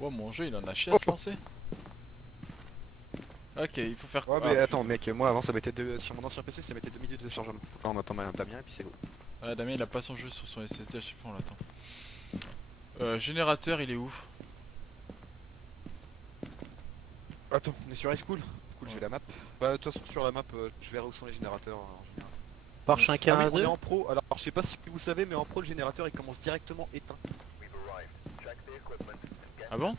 Wow, mon jeu il en a chié à se lancer. Ok, il faut faire quoi? Ouais, mais attends, mec, moi avant ça mettait sur mon ancien PC, ça mettait 2 minutes de chargement. Là, on attend Damien et puis c'est bon. Ah, Damien il a pas son jeu sur son SSD à chaque fois, on l'attend. Générateur, il est où? Attends, on est sur High School. Cool, Ouais. j'ai la map. Bah, de toute façon, sur la map, je verrai où sont les générateurs en général. Par chacun Ah à oui, on est deux. en pro. Alors, je sais pas si vous savez, mais en pro, le générateur il commence directement éteint. Ah bon?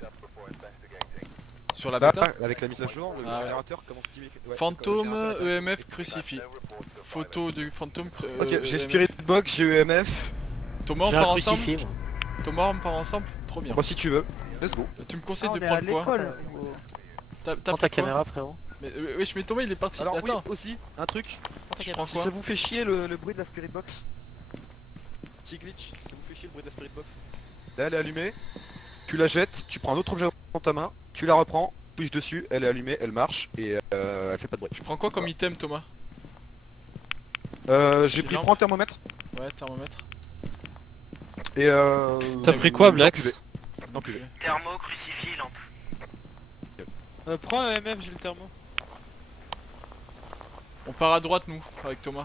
Sur la Là, bêta? avec la mise à jour, le Ah ouais. générateur commence ouais, Fantôme, quand le générateur EMF, crucifix. Photo du fantôme. Ok, j'ai EMF. Spirit Box, j'ai EMF. Thomas, on J'ai un part ensemble? crucifix moi. Thomas, on part ensemble? Trop bien. Moi, si tu veux. Let's go. Tu me conseilles Ah, on de est à prendre quoi? l'école. T'as Prends pris ta quoi? caméra frérot. Mais wesh, mais Thomas il est parti. Alors, oui, Attends, aussi, un truc. je prends Si quoi? ça vous fait chier le bruit de la Spirit Box, petit glitch, si ça vous fait chier le bruit de la Spirit Box. Là, elle est allumée. Tu la jettes, tu prends un autre objet dans ta main, tu la reprends, touche dessus, elle est allumée, elle marche et elle fait pas de bruit. Tu prends quoi comme item, Thomas? J'ai pris lampe. prends un thermomètre Ouais, thermomètre. et T'as pris quoi, Blax? Non plus. Thermo, crucifix, lampe. Prends un MF, j'ai le thermo. On part à droite, nous, avec Thomas.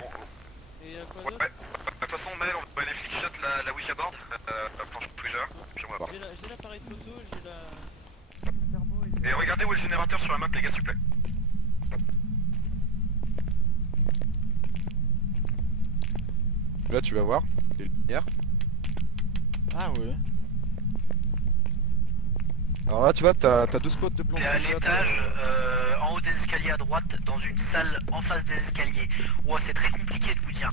Et y'a quoi Ouais, d'autre? de toute façon, Mel, on va aller flickshot la Ouija board, la planche Ouija, puis on va voir. J'ai l'appareil photo, j'ai la... Et regardez où est le générateur sur la map, les gars, s'il vous plaît. Là tu vas voir, les lumières. Ah ouais. Alors là tu vois, t'as deux spots de planche. Et à Ouija, l'étage, en haut des escaliers à droite, dans une salle en face des escaliers. Ouah, c'est très compliqué de vous dire.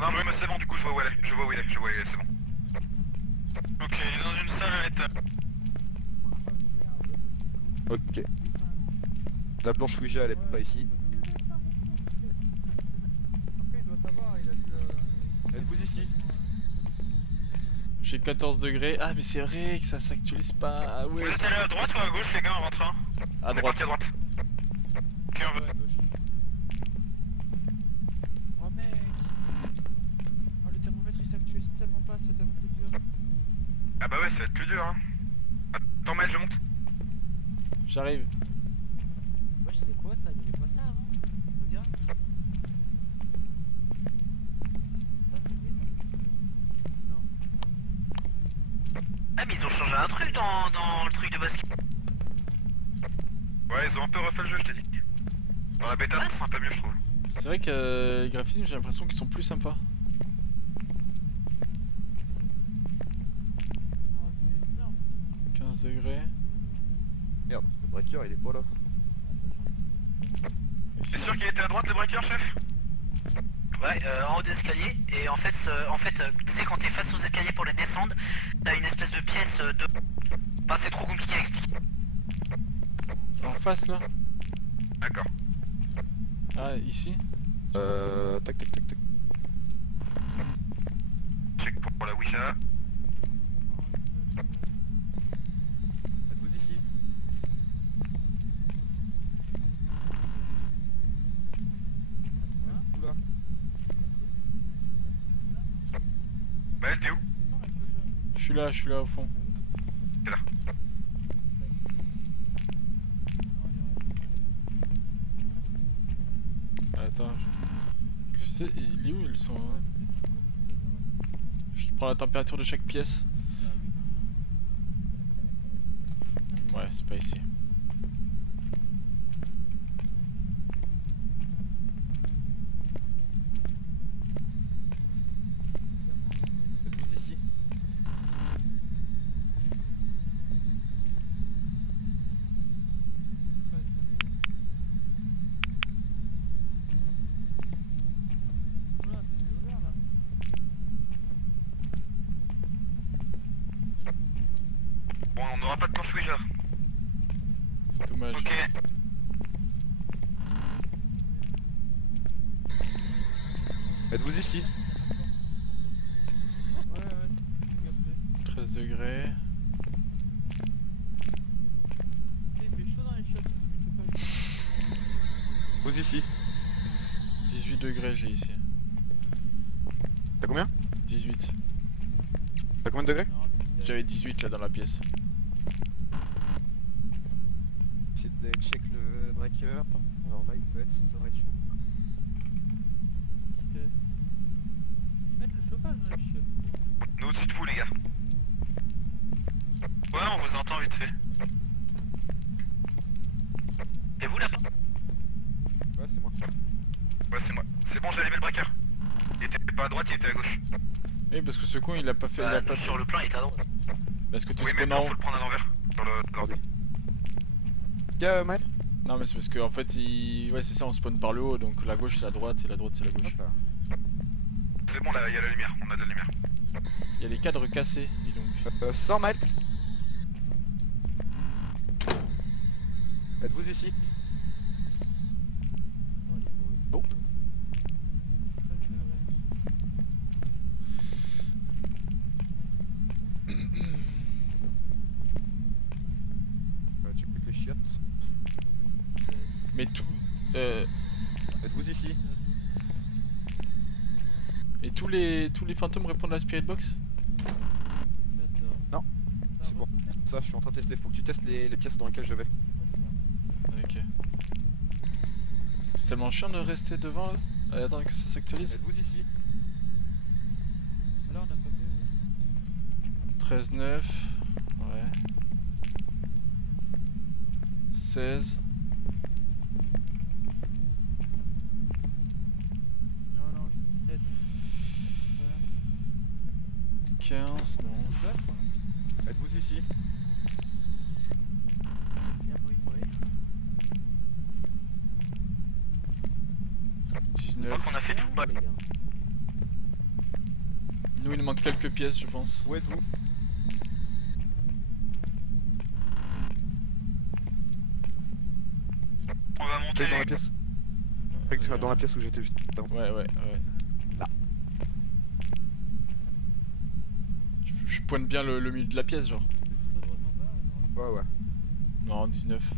Non, mais c'est bon, du coup, je vois où elle est, je vois où il est, c'est bon. Ok, il est dans une salle à l'étage. Ok. La planche Ouija elle est pas ici. Êtes-vous ici? J'ai 14 degrés. Ah, mais c'est vrai que ça s'actualise pas. Ah ouais. Vous êtes ça- allé à droite ou à gauche, les gars, en rentrant? À On est droite. parti à droite. Ok, on va... Oh mec. Oh, le thermomètre il s'actualise tellement pas, c'est tellement plus dur. Ah bah ouais, ça va être plus dur, hein. Attends, Mel, je monte. J'arrive. Wesh, c'est quoi ça? Il y avait pas ça avant? Regarde. Ah, mais ils ont changé un truc dans le truc de basket. Ouais, ils ont un peu refait le jeu, je t'ai dit. Dans la bêta, c'est un peu mieux, je trouve. C'est vrai que les graphismes, j'ai l'impression qu'ils sont plus sympas. Oh, c'est énorme. 15 degrés. Merde, le breaker il est pas là. Ici, C'est sûr qu'il était à droite, le breaker, chef? Ouais, en haut des escaliers. Et en fait, tu sais, quand t'es face aux escaliers pour les descendre, t'as une espèce de pièce de... Enfin, c'est trop compliqué à expliquer. en face là. D'accord. Ah, ici. Tac tac tac tac. Check pour la Ouija. Êtes-vous ici? Êtes-vous là? Bah, elle t'es où? Je suis là au fond. T'es là. Attends. Je sais, il est où ils sont Je prends la température de chaque pièce. Ouais, c'est pas ici. Êtes-vous ici? Bon, on n'aura pas de planche Ouija. Dommage. Ok. Êtes-vous ici? Ouais, ouais, j'ai capté. 13 degrés. Il fait chaud dans les shots, ils ont mis tout Vous ici? 18 degrés j'ai ici. T'as combien? 18. T'as combien de degrés? J'avais 18 là dans la pièce. essayer de check le breaker. Alors là il peut être storage. Ils mettent le chauffage dans les chiottes. On est au-dessus de vous les gars. Ouais, on vous entend vite fait. C'est vous là-bas? Ouais c'est moi. Ouais, c'est moi. C'est bon, j'ai allumé le breaker. Il était pas à droite, il était à gauche. Oui, parce que ce con il a pas fait. il a pas Sur le plan, il était à droite. Parce que tu Oui, mais spawn non, en faut haut. le prendre à l'envers. Sur l'ordi. Y'a Mal. Non, mais c'est parce que en fait, il. Ouais, c'est ça, on spawn par le haut, donc la gauche c'est la droite et la droite c'est la gauche. Hop là. C'est bon, là, il y a la lumière. On a de la lumière. Il y a des cadres cassés, dis donc. 100 Mal. Êtes-vous ici? Oh. Tu cliques les chiottes. Mais tout. Êtes-vous ici? Et tous les fantômes répondent à la spirit box? Non, c'est bon. Ça, je suis en train de tester. Faut que tu testes les pièces dans lesquelles je vais. Ok. C'est tellement chiant de rester devant là. Allez, attends que ça s'actualise. Êtes-vous ici? Là, on a pas fait. 13-9. Ouais. 16. Non, non, 17. 15, non. Êtes-vous ici? Bien mourir. 19. Je crois qu'on a fait tout le bas. Nous, il nous manque quelques pièces, je pense. Où êtes-vous? On va monter. Check dans la pièce. Check dans la pièce où j'étais juste avant. Ouais. Là. Je pointe bien le milieu de la pièce, genre. À droite en bas, à droite. Ouais. Non, 19.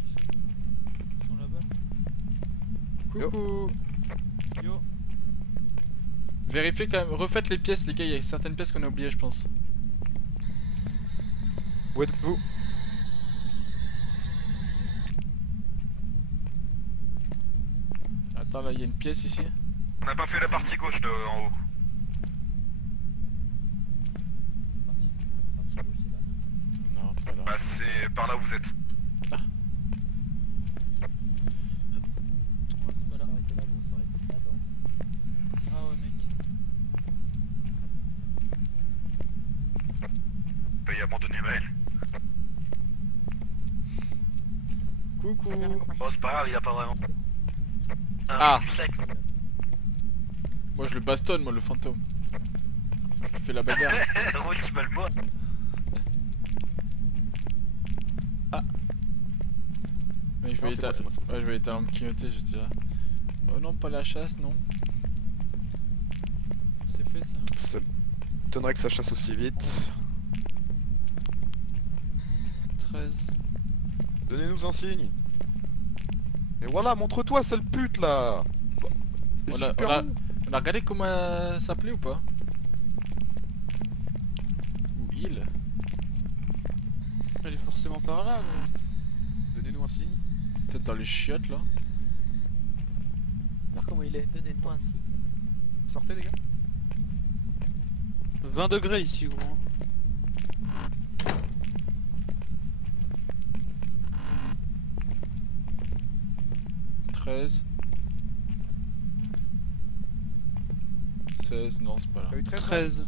Ils sont là-bas. Coucou. Yo. Vérifiez quand même, refaites les pièces les gars, il y a certaines pièces qu'on a oubliées je pense. Où êtes-vous? Attends là il y a une pièce ici. On n'a pas fait la partie gauche de, en haut. Non pas là. Bah, c'est par là où vous êtes. Ouais, c'est pas là. Ah ouais, mec. Failli abandonner Maël. Coucou. Bon, c'est pas grave, il a pas vraiment. Ah. Dislike. Moi je le bastonne moi le fantôme. Je fais la bagarre. Roll qui bat le bois. Mais je Non, voyais c'est ta... moi, c'est moi, c'est moi. Ouais je voyais ta lampe clignoter, j'étais là. Oh non pas la chasse non. C'est fait ça. Ça m'étonnerait que ça chasse aussi vite. 13. Donnez-nous un signe. Et voilà, montre-toi, sale pute là. C'est On a regardé comment elle s'appelait ou pas? Ou il? Elle est forcément par là, gros. Donnez-nous un signe. Peut-être dans les chiottes là. Alors comment il est? Donnez-moi un signe. Sortez les gars. 20 degrés ici, gros. 13. 16, non c'est pas là. T'as eu 13 13.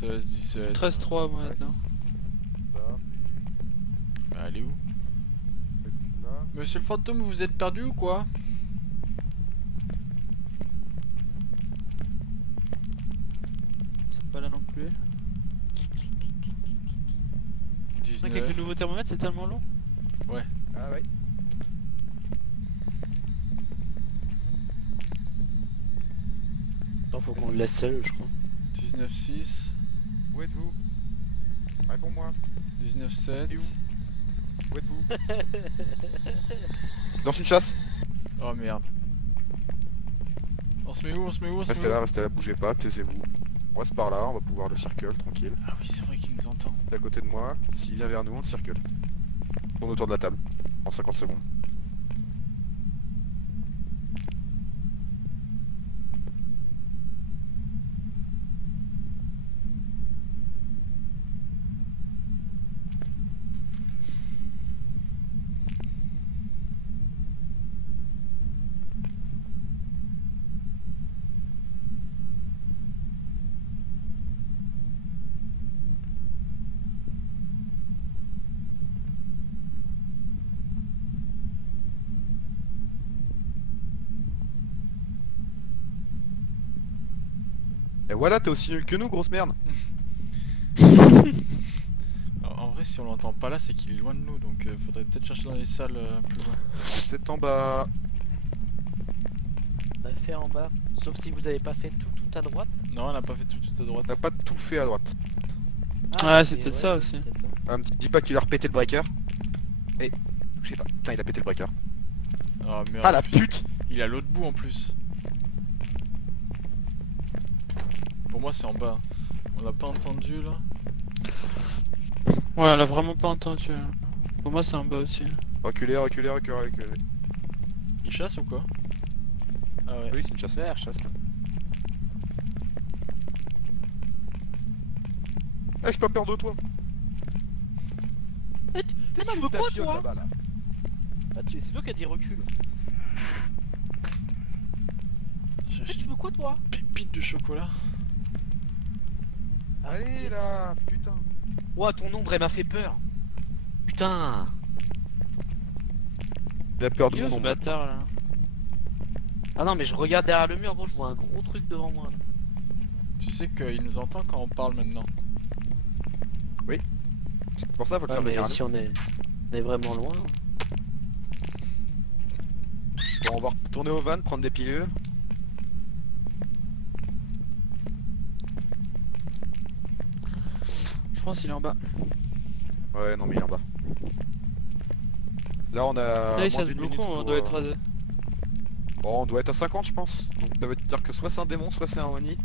16, 17. 13, 3 moi Ouais, maintenant. ça, Bah, elle est où? mais peut-être là. Monsieur le fantôme, vous êtes perdu ou quoi? C'est pas là non plus. C'est vrai qu'avec 19. le nouveau thermomètre c'est tellement long. Ah ouais. Non, faut qu'on le laisse seul, je crois. 19, 6. Où êtes-vous? Réponds-moi. 19, 7. Et où? Où êtes-vous? Dans une chasse. Oh merde. Oh se met où? On se met où? On se met Restez où? là, bougez pas, taisez-vous. On reste par là, on va pouvoir le circle, tranquille. Ah oui, c'est vrai qu'il nous entend. C'est à côté de moi, s'il vient vers nous, on le circle. On tourne autour de la table, en 50 secondes. Et voilà, t'es aussi nul que nous, grosse merde. En vrai, si on l'entend pas là, c'est qu'il est loin de nous, donc faudrait peut-être chercher dans les salles plus loin. C'est en bas. On a fait en bas. Sauf si vous avez pas fait tout à droite. Non, on a pas fait tout à droite. T'as pas tout fait à droite. Ouais, c'est peut-être ça aussi. peut-être ça. Ah, me dis pas qu'il a repété le breaker. Et... Je sais pas. Putain, il a pété le breaker. Ah merde. Ah la pute. Il est à l'autre bout en plus. Pour moi, c'est en bas. On l'a pas entendu là. Ouais, on l'a vraiment pas entendu. Là. Pour moi, c'est en bas aussi. Reculez, reculez, reculez, reculez. Il chasse ou quoi? Ah ouais. Oui, c'est une chasse. Chasse là. Eh, j'ai pas peur de toi. Mais tu veux ta quoi, fiole, toi là-bas, là. Bah, c'est toi qui a dit recul. J'ai Mais tu une veux quoi, toi pépite de chocolat. Ah, Allez yes. là, putain. Ouah, ton ombre, elle m'a fait peur. Putain. Il a peur de Il est où mon ce ombre. bâtard là? Ah non, mais je regarde derrière le mur, bon, je vois un gros truc devant moi. Là. Tu sais qu'il nous entend quand on parle maintenant. C'est pour ça, faut le Ouais, faire mais venir à si nous. on est vraiment loin. Bon, on va retourner au van, prendre des pilules. Je pense qu'il est en bas. Ouais, non mais il est en bas. Là on a... Là, il moins chasse d'une beaucoup, minute on pour, doit être à... Bon, on doit être à 50 je pense. Donc ça veut dire que soit c'est un démon, soit c'est un Oni.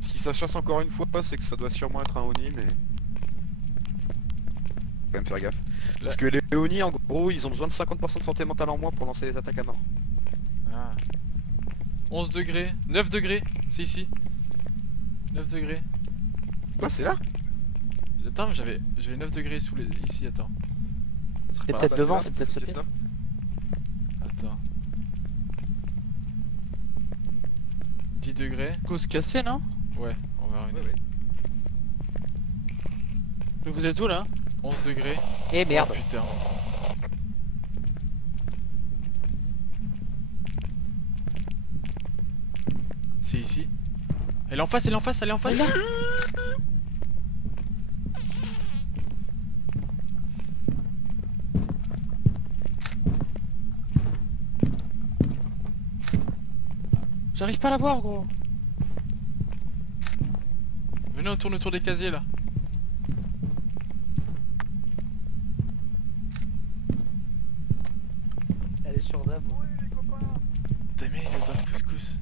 Si ça chasse encore une fois, c'est que ça doit sûrement être un Oni, mais... Faut quand même faire gaffe. Parce que les Oni en gros, ils ont besoin de 50% de santé mentale en moins pour lancer les attaques à mort. Ah. 11 degrés. 9 degrés. C'est ici. 9 degrés. Quoi, c'est là? Attends, j'avais 9 degrés sous les... ici, attends. Ce serait C'est pas peut-être là, devant, là, c'est peut-être ce cette pied. pièce-là. Attends. 10 degrés. Faut se casser, non? Ouais, on va arriver. Ouais, ouais. Mais vous êtes où là? 11 degrés. Eh merde. Oh, putain. C'est ici. Elle est en face, elle est en face, elle est en face. J'arrive pas à la voir, gros. Venez, on tourne autour des casiers là. Elle est sur Dame. Damien, il est dans le couscous.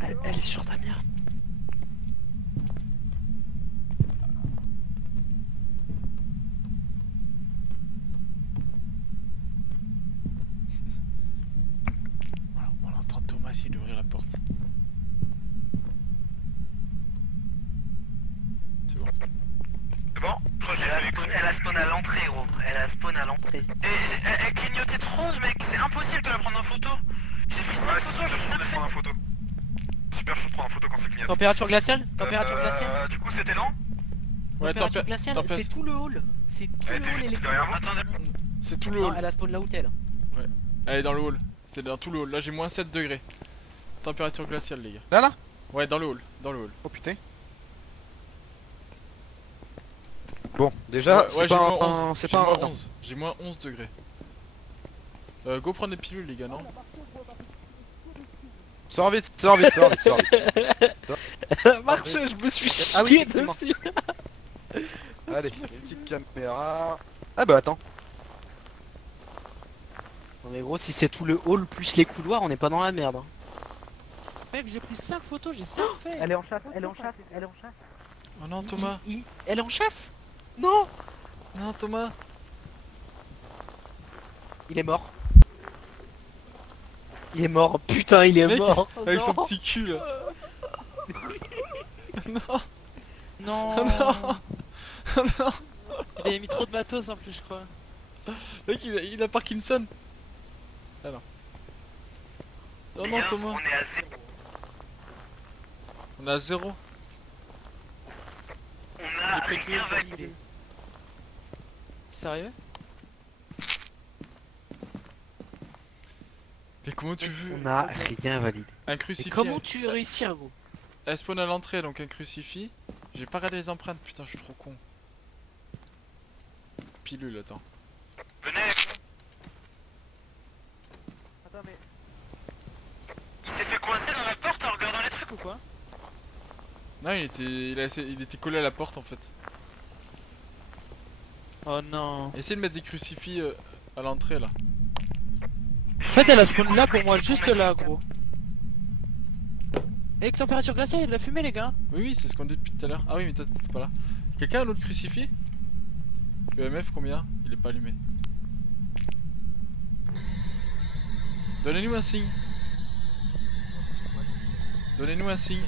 Elle est sur Damien. Voilà, on entend Thomas essayer d'ouvrir la porte. C'est bon. C'est bon? Elle a spawn à l'entrée, gros. Elle a spawn à l'entrée. Et elle clignotait trop, mec. C'est impossible de la prendre en photo. J'ai pris 5 photos, je suis prendre en photo. Super chaud de prendre en photo quand ça clignote. Température glaciale? Température glaciale? Du coup, c'était lent? Ouais, Température glaciale? C'est tout le hall. C'est tout Elle le était hall et juste les... derrière vous? Attendez. C'est tout le Non, hall. elle a spawn là où t'es là. Elle est dans le hall. C'est dans tout le hall. Là, j'ai moins 7 degrés. Température glaciale, les gars. Là là? Ouais, dans le hall. Dans le hall. Oh putain. Bon, déjà, c'est j'ai pas moins un... 11. C'est J'ai pas moins un... 11. J'ai moins 11 degrés. Go prendre des pilules, les gars, non? Sors vite, sors vite, sors vite, sors vite. Marche, je me suis Ah oui, chié effectivement. dessus. Allez, une petite caméra. Ah bah attends. Non mais gros, si c'est tout le hall plus les couloirs, on n'est pas dans la merde. Hein. Mec, j'ai pris 5 photos, j'ai 5 faits. Elle est en chasse, elle est en chasse, elle est en chasse. Oh non, Thomas. Elle est en chasse. Non. Non, Thomas. Il est mort. Il est mort, putain, il est Mec, mort. Avec son Non. petit cul là. Non. Non. Oh non. Oh non. Il avait mis trop de matos en plus, je crois. Mec, il a Parkinson. Ah non. Oh Les non, gars, Thomas. on est à 0. On a 0. On a J'ai pris rien le validé. Sérieux? Mais comment tu veux On a rien validé. un Et crucifix? comment tu veux réussir, gros? Elle spawn à l'entrée, donc un crucifix. J'ai pas regardé les empreintes, putain, je suis trop con. Pilule, attends. Venez. Attends, mais. Il s'est fait coincer dans la porte en regardant les trucs. Ou quoi? Non, il était collé à la porte en fait. Oh non. Essayez de mettre des crucifix à l'entrée là. En fait, elle a spawn là pour moi, juste là, gros. Et que température glacée, il y a de la fumée, les gars. Oui, oui, c'est ce qu'on dit depuis tout à l'heure. Ah oui, mais t'es pas là. Quelqu'un a un autre crucifix? EMF combien? Il est pas allumé. Donnez-nous un signe. Donnez-nous un signe.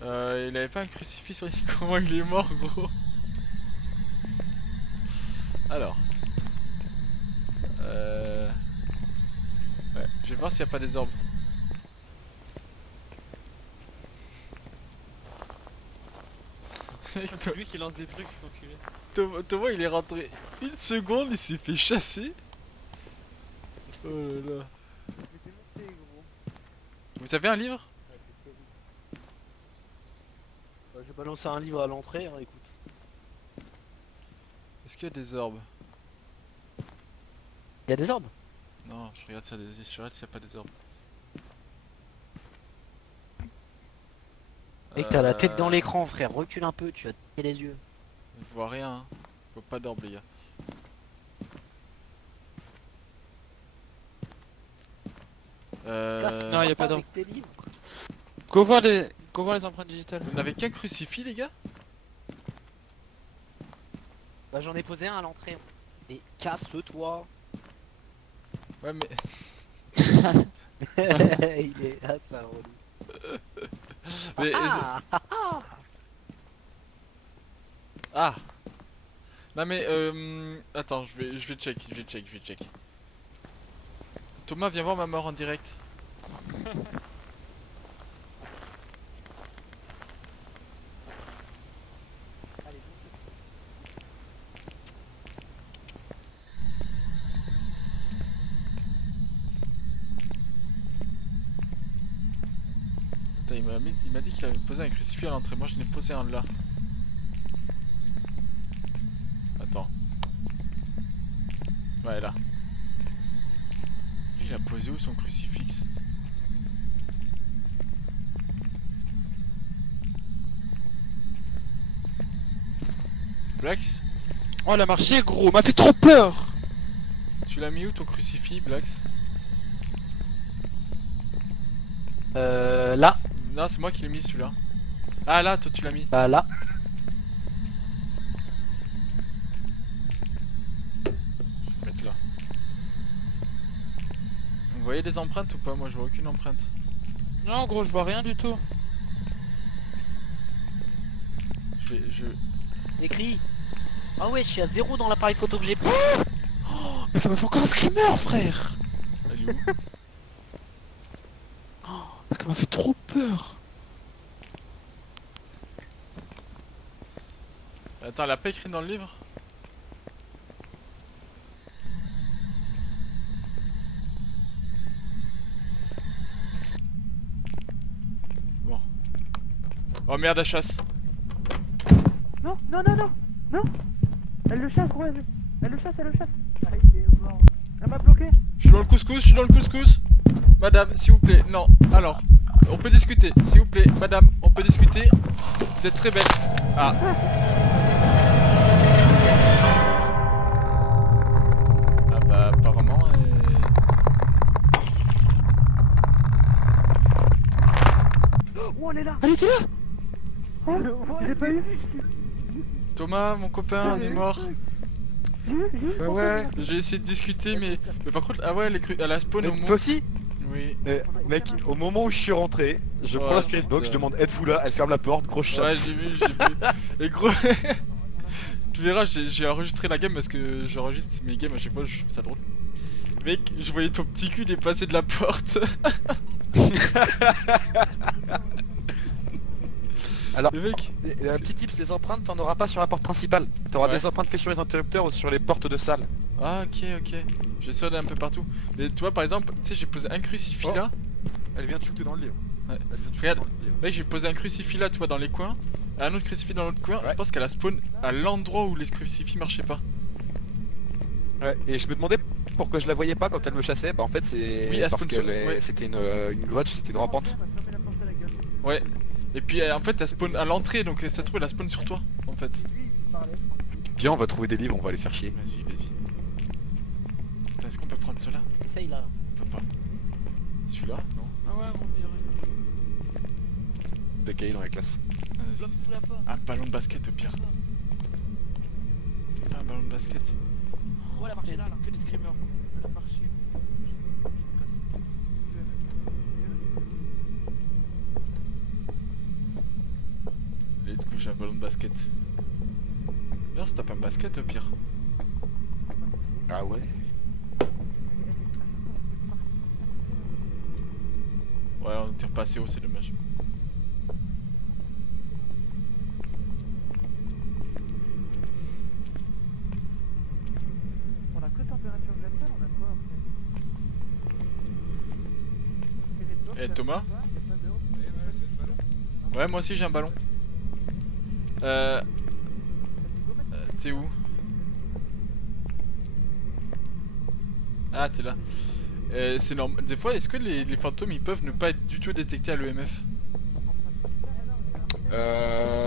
Il avait pas un crucifix sur lui. Comment il est mort, gros? Alors. Ouais, je vais voir s'il n'y a pas des orbes. C'est lui qui lance des trucs, cet enculé. Thomas, il est rentré une seconde, il s'est fait chasser. Oh là là. Vous avez un livre? J'ai balancé un livre à l'entrée, hein, écoute. Est-ce qu'il y a des orbes? Il y a des orbes. Non, je regarde s'il y a pas des orbes. Et que t'as la tête dans l'écran, frère. Recule un peu, tu vas te piquer les yeux. Je vois rien. Hein. Faut pas d'orbes, les gars. Non, y a pas d'orbe. Avec tes livres. Go voir les empreintes digitales. Vous n'avez qu'un crucifix, les gars? Bah j'en ai posé un à l'entrée. Et casse-toi. Ouais, mais. Il est ah ça relou. mais Ah, ah, ah. Ah! Non, mais attends, je vais check. Thomas, viens voir ma mort en direct. Attends, il m'a dit qu'il avait posé un crucifix à l'entrée. Moi, je n'ai posé un là. Attends. Ouais, là. Lui, il a posé où son crucifix? Blax? Oh, elle a marché, gros, m'a fait trop peur. Tu l'as mis où ton crucifix, Blax? Là. Non, c'est moi qui l'ai mis celui-là. Ah, là, toi tu l'as mis. Bah là. Je vais mettre là. Vous voyez des empreintes ou pas? Moi je vois aucune empreinte. Non, gros, je vois rien du tout. Je... Écrit. Ah ouais, je suis à 0 dans l'appareil photo que j'ai pris. Oh, mais elle m'a fait encore un screamer, frère. Elle est où? Elle m'a fait trop peur. Attends, elle a pas écrit dans le livre? Bon. Oh merde, la chasse. Non, non, non, non, non. Elle le chasse, gros, elle le chasse, elle le chasse. Ah, il est mort. Elle m'a bloqué. Je suis dans le couscous, je suis dans le couscous. Madame, s'il vous plaît, non. Alors, on peut discuter, s'il vous plaît. Madame, on peut discuter. Vous êtes très belle. Ah. elle est là. Elle était là. Oh, j'ai pas eu. Thomas, mon copain, on est mort. J'ai eu. Ouais. J'ai essayé de discuter, mais par contre, ah ouais, elle a spawn au Mais moment. toi aussi Oui. Mec, au moment où je suis rentré, je prends Ouais, la spirit box, je putain. demande êtes-vous là, elle ferme la porte, grosse Ouais, chasse. j'ai vu. Et gros, tu verras, j'ai enregistré la game parce que j'enregistre mes games à chaque fois, je trouve ça drôle. Mec, je voyais ton petit cul dépasser de la porte. Alors, Le mec, un petit tips, les empreintes, t'en auras pas sur la porte principale. T'auras Ouais. des empreintes que sur les interrupteurs ou sur les portes de salle. ah ok. J'ai sonné un peu partout. Mais tu vois, par exemple, tu sais, j'ai posé un crucifix Oh. là. Elle vient de shooter dans le livre. Ouais. Elle vient de shooter Regarde. dans le livre. Mec, j'ai posé un crucifix là, tu vois, dans les coins. Et un autre crucifix dans l'autre coin. Ouais. Je pense qu'elle a spawn à l'endroit où les crucifix marchaient pas. Ouais, et je me demandais pourquoi je la voyais pas quand elle me chassait. Bah en fait c'est Oui, elle parce spawn que sur- ouais. c'était une grotte, c'était une rampante. Ouais. Et puis en fait, elle spawn à l'entrée, donc ça se trouve, elle a spawn sur toi, en fait. Bien, on va trouver des livres, on va les faire chier. Vas-y. Attends, est-ce qu'on peut prendre cela? Essaye là. On peut pas. Celui-là? Non. Ah ouais, on dirait. Des cahiers dans la classe. Vas-y. Bloque tout la porte. Un ballon de basket au pire. Pas un ballon de basket. Oh, elle a marché là, là. Que des screamers. Elle a marché. Je me casse. Let's go, j'ai un ballon de basket. Viens, on se tape un basket au pire. Ah ouais. Ouais, on tire pas assez haut, c'est dommage. On a que température glaciale, on a quoi après? Eh, Thomas? Ouais, moi aussi j'ai un ballon. T'es où? Ah, t'es là. C'est normal. Des fois, est-ce que les fantômes ils peuvent ne pas être du tout détectés à l'EMF?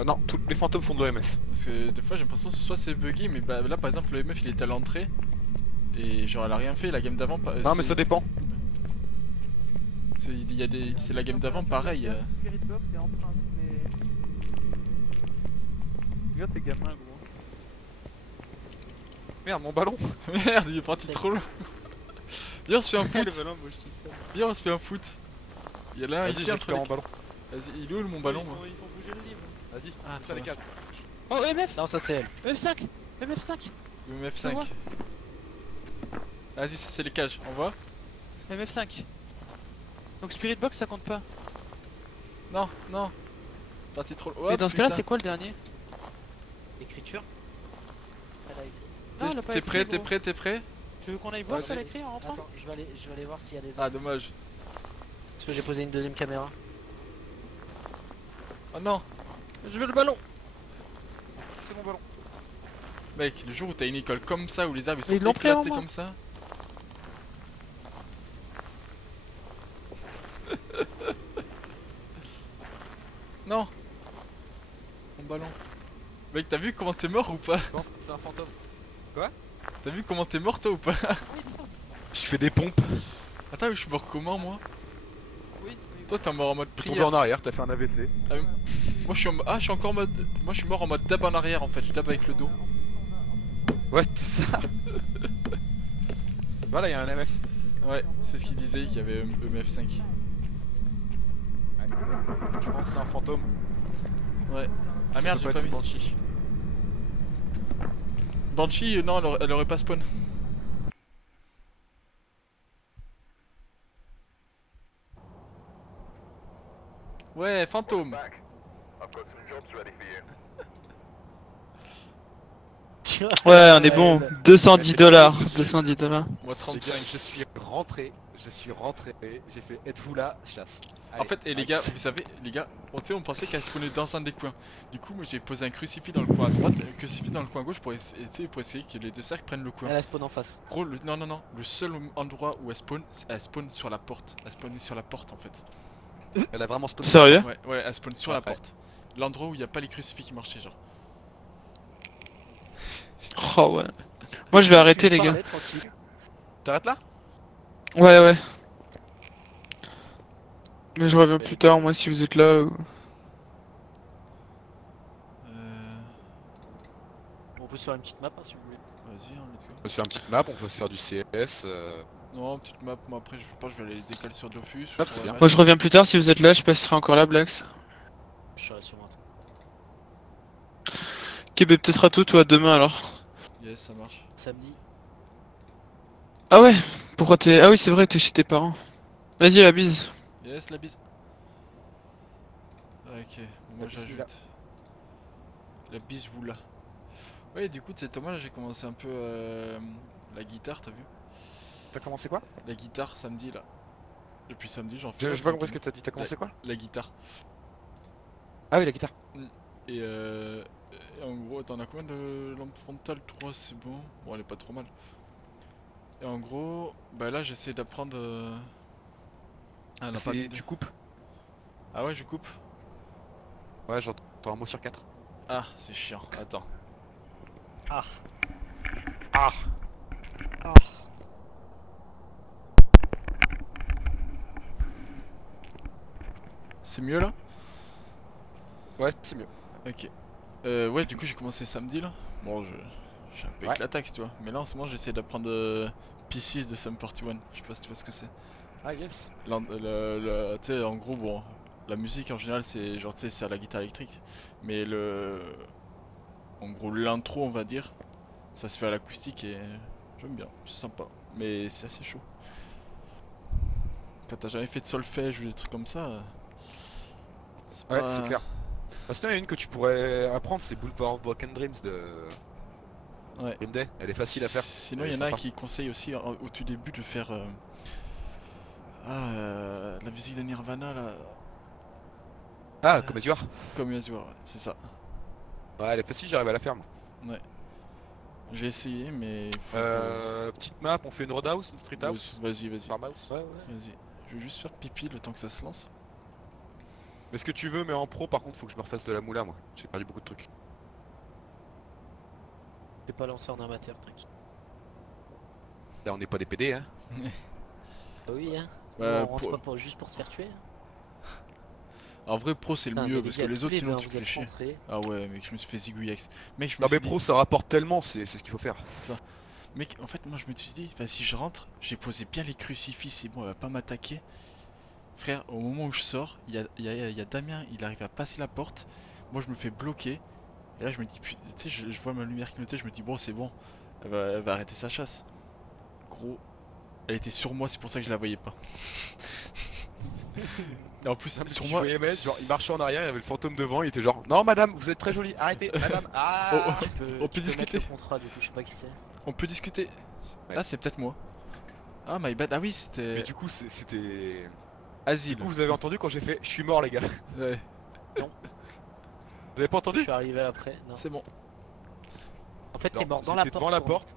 Non, tous les fantômes font de l'OMF. Parce que des fois j'ai l'impression que soit c'est buggy, mais bah, là par exemple l'EMF il était à l'entrée. Et genre elle a rien fait, la game d'avant. Non mais ça dépend. C'est la game d'avant pareil. Spirit box et empreinte, mais. Regarde tes gamins, gros. Merde, mon ballon. Merde, il est parti trop loin. Viens, on se fait un Le foot. ballon bouge tout seul. Viens, on se fait un foot. Il y en a un Vas-y, ici je entre récupère les... mon ballon. Vas-y, il est où mon ballon moi? Ils font bouger le livre. Vas-y, Ah, ça les trop cages. Oh, MF. Non, ça c'est elle. MF5. MF5. MF5. vois. Vas-y, ça c'est les cages, on voit? MF5. Donc Spirit Box ça compte pas. Non. Parti trop loin. Mais dans ce cas là c'est quoi le dernier? Écriture. Elle a écrit. Non, elle a pas T'es écrit, prêt, gros. t'es prêt? Tu veux qu'on aille voir Vas-y. ça l'écrit en rentrant? Attends, je vais aller voir s'il y a des. Ah, dommage. Parce que j'ai posé une deuxième caméra. Oh non. Je veux le ballon. C'est mon ballon. Mec, le jour où t'as une école comme ça, où les arbres ils Mais sont ils l'ont pris en éclatés main. comme ça. Non. Mon ballon. Mec, t'as vu comment t'es mort ou pas? Je pense que c'est un fantôme. T'as vu comment t'es mort toi ou pas? Je fais des pompes. Attends, je suis mort comment moi? Oui. Toi t'es mort en mode Tombé prière. en arrière, t'as fait un AVC. Moi je suis en... Ah, je suis encore en mode... Moi je suis mort en mode dab en arrière en fait, je dab avec le dos. Ouais, c'est ça. Voilà, il y a un MF. Ouais, c'est ce qu'il disait, qu'il y avait EMF5. Je pense que c'est un fantôme. Ouais. Ah Ça merde, peut j'ai pas pas être vu. une Banshee. Banshee, non, elle aurait pas spawn. Ouais, fantôme. Ouais, on est bon. 210 $. 210 $. Moi Les 35. gars, je suis rentré, j'ai fait êtes-vous là, chasse. En fait, et les gars, vous savez, les gars, on pensait qu'elle spawnait dans un des coins. Du coup, moi j'ai posé un crucifix dans le coin à droite, un crucifix dans le coin gauche pour essayer que les deux cercles prennent le coin. Elle a spawn en face. Gros, non, le seul endroit où elle spawn sur la porte. Elle spawnait sur la porte en fait. Elle a vraiment spawn. Sérieux? Ouais, elle spawn sur la Ouais. porte. L'endroit où il n'y a pas les crucifix qui marchaient, genre. Oh ouais. Moi je vais arrêter les gars. Parlais, tranquille. T'arrêtes là? Ouais. Mais je reviens plus tard moi si vous êtes là. peut se faire une petite map si vous voulez. Vas-y, hein, let's go. On peut se faire une petite map, on peut se faire du CS. Non, petite map, moi après je pense que je vais aller les décaler sur Dofus. Hop, c'est bien. Moi je reviens plus tard si vous êtes là, je sais pas si ce sera encore là, Blax. Je serai sur moi. Ok, bah peut-être à tout, toi demain alors. Yes, ça marche. Samedi. Ah ouais, pourquoi t'es... Ah oui, c'est vrai, t'es chez tes parents. Vas-y, la bise. Yes, la bise. Ok, bon, moi La bise, j'ajoute. là. La bise vous là. Ouais, du coup, c'est Thomas, là j'ai commencé un peu la guitare, t'as vu? T'as commencé quoi? La guitare samedi là. Depuis samedi, j'en fais. J'ai pas compris ce que t'as dit, t'as commencé quoi? La guitare. Ah oui, la guitare. Et en gros, t'en as combien de lampes frontales? 3, c'est bon. Bon, elle est pas trop mal. Et en gros, bah là j'essaie d'apprendre. Ah, elle a pas d'idée. Tu coupes? Ah ouais, je coupe. Ouais, j'entends un mot sur 4. Ah, c'est chiant. Attends. Ah. Ah! Ah. C'est mieux là? Ouais, c'est mieux. Ok. Ouais, du coup, j'ai commencé samedi là. Bon, j'ai un peu Ouais. éclataxe, tu vois. Mais là en ce moment, j'essaie d'apprendre P6 de Sum 41. Je sais pas si tu vois ce que c'est. Ah yes. Tu sais, en gros, bon, la musique en général, c'est genre, tu sais, c'est à la guitare électrique. Mais en gros, l'intro, on va dire, ça se fait à l'acoustique et j'aime bien, c'est sympa. Mais c'est assez chaud. Quand t'as jamais fait de solfège ou des trucs comme ça, Ouais, pas- c'est clair. Parce qu'il y en a une que tu pourrais apprendre, c'est Boulevard of Broken Dreams de Ouais. Green Day. Elle est facile à faire. Sinon, Elle il est y en a sympa. qui conseillent aussi au tout début de faire la musique de Nirvana là, Ah, comme As You Are. comme Yazua, ouais, c'est ça. Ouais, elle est facile, j'arrive à la faire moi. J'ai essayé, mais faut Petite map, on fait une roadhouse, une street house, Vas-y, vas-y, farmhouse. Ouais, ouais. vas-y. Je vais juste faire pipi le temps que ça se lance. Mais ce que tu veux, mais en pro, par contre, faut que je me refasse de la moula moi. J'ai perdu beaucoup de trucs. Je vais pas lancer en amateur, t'inquiète. Là, on n'est pas des PD, hein. Ah oui, hein. Ouais, on rentre pour- pas juste pour se faire tuer. Hein. En vrai, pro c'est le Putain, mieux mais parce les que gars, les tous autres, sinon bains, tu te vous fais êtes chier. rentrés. Ah ouais, mec, je me suis fait zigouillax. Mec, je me Non suis mais dit, pro, ça rapporte tellement, c'est ce qu'il faut faire. mec, en fait, moi je me suis dit, vas-y, je rentre, j'ai posé bien les crucifix, c'est bon, elle va pas m'attaquer. Frère, au moment où je sors, il y a Damien, il arrive à passer la porte. Moi, je me fais bloquer. Et là, je me dis, putain, tu sais, je vois ma lumière clignoter, je me dis, bon, c'est bon, elle va arrêter sa chasse. Gros, elle était sur moi, c'est pour ça que je la voyais pas. Et en plus, sur moi. Genre, il marchait en arrière, il y avait le fantôme devant, il était genre, non madame, vous êtes très jolie, arrêtez, madame, ah. Tu peux, On tu peut peux discuter. mettre le contrat, du coup, je sais pas qui c'est. On peut discuter. Ouais. Ah, c'est peut-être moi. Ah, my bad. Ah oui, Mais c'était du coup, c'était... Du Asile. coup, vous avez entendu quand j'ai fait, je suis mort les gars. Ouais, Vous avez pas Je entendu? suis arrivé après. Non. c'est bon. En fait, t'es Non, mort dans la j'étais porte. devant la tourne. porte,